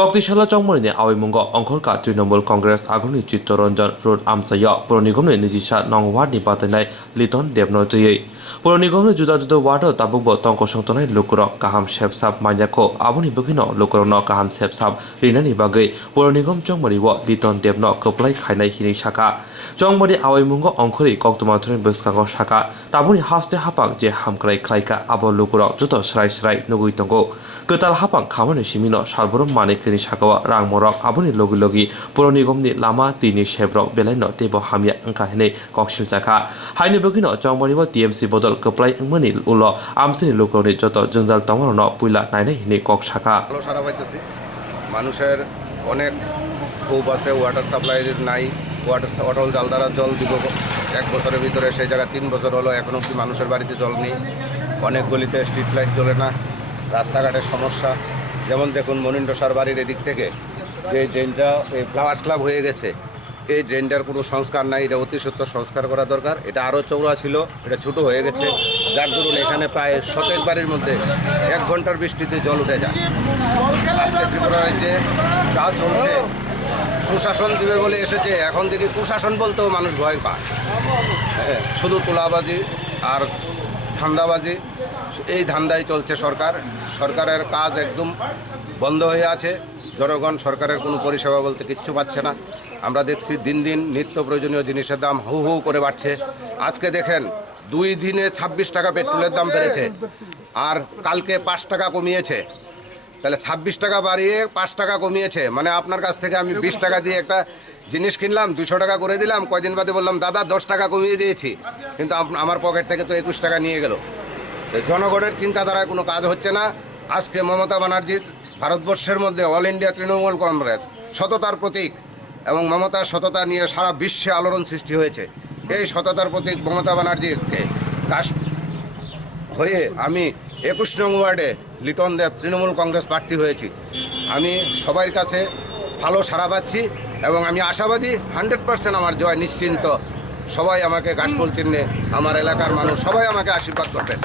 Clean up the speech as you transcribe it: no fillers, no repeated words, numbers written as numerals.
কক্তিশালা চংমরিনি আওয়াইমুঙ্গ অংখরকা তৃণমূল কংগ্রেস আগ্রহী চিত্তরঞ্জন রোড আমসাইয় পৌর নিগমনি নিজিসা নং ওয়ার্ডনি বাতাইনাই লিটন দেবনজয়ী পৌর নিগমনি जुदा जुदा वार्ड ताबुकबो तंको संतनाय लुकुरक काहाम सेबसाब मान्याखौ आबुनि बगिनो लुकुरकनो काहाम सेबसाब रिनानि बागै पौर निगम चंगमरिwo लिटन देबनो खोप्लाय खायनाय हिनि साखा चंगमरि आवाइमुंग अंखरि कक्तमाथुनि बसकांगो साखा ताबुनि हास्ते हापाक जे हामक्राय ख्लायका आबो लुकुरक जुतो स्राय स्राय नुगुइ तंगो गोताल हापाक खामानि सिमिनो सालबरम मानेखनि साखावा रां मरक आबुनि लगी लगी पौर निगमनि लामा तिनि सेब्रक बेलायनो तेबो हामिया अंका हिनै कक्सिल जाखा हायनि बगिनो चंगमरिwo टीएमसी बदल खोप्लाय अंगमनि उलो আমসিনি লুকুরকনি যত জঞ্জাল তমরন পুইলা নাইনে হিনি কক শাখা ভালো সারা পাইতেছি মানুষের অনেক কূপ আছে ওয়াটার সাপ্লাই নাই অটল জাল দ্বারা জল দিব এক বছরের ভিতরে সেই জায়গা 3 বছর হলো এখনো কি মানুষের বাড়িতে জল নেই অনেক গলিতে স্ট্রিট লাইট জ্বলে না রাস্তাঘাটের সমস্যা যেমন দেখুন মনিন্দ্রসার বাড়ির এদিক থেকে যে ড্রেনটা এই ফ্লাওয়ার্স ক্লাব হয়ে গেছে এই ড্রেনটার কোনো সংস্কার নাই এটা অতি সত্য সংস্কার করা দরকার এটা আরও চওড়া ছিল এটা ছোট হয়ে গেছে যার দরুন এখানে প্রায় 100 বাড়ির মধ্যে 1 ঘন্টার বৃষ্টিতে জল উঠে যায় আজকে ত্রিপুরা রাজ্যে যা চলছে সুশাসন দিবে বলে এসেছে এখন থেকে কুশাসন বলতেও মানুষ ভয় পায় শুধু তোলাবাজি আর ধান্দাবাজি এই ধান্দাই চলছে সরকারের কাজ একদম বন্ধ হয়ে আছে জনগণ সরকারের কোনো পরিষেবা বলতে কিচ্ছু পাচ্ছে না আমরা দেখছি দিন দিন নিত্য প্রয়োজনীয় জিনিসের দাম হু হু করে বাড়ছে আজকে দেখেন 2 দিনে 26 টাকা পেট্রোলের দাম বেড়েছে আর কালকে 5 টাকা কমিয়েছে তাহলে 26 টাকা বাড়িয়ে 5 টাকা কমিয়েছে মানে আপনার কাছ থেকে আমি 20 টাকা দিয়ে একটা জিনিস কিনলাম 200 টাকা করে দিলাম কয়দিন বাদে বললাম দাদা 10 টাকা কমিয়ে দিয়েছি কিন্তু আমার পকেট থেকে তো 21 টাকা নিয়ে গেল জনগণের চিন্তাধারায় কোনো কাজ হচ্ছে না আজকে মমতা ব্যানার্জির ভারতবর্ষের মধ্যে অল ইন্ডিয়া তৃণমূল কংগ্রেস সততার প্রতীক এবং মমতার সততা নিয়ে সারা বিশ্বে আলোড়ন সৃষ্টি হয়েছে এই সততার প্রতীক মমতা ব্যানার্জিকে কাশ হয়ে আমি 21 নং ওয়ার্ডে লিটন দেব তৃণমূল কংগ্রেস প্রার্থী হয়েছি আমি সবার কাছে ভালো সাড়া পাচ্ছি এবং আমি আশাবাদী 100% আমার জয় নিশ্চিন্ত সবাই আমাকে কাশফুল চিহ্নে আমার এলাকার মানুষ সবাই আমাকে আশীর্বাদ করবেন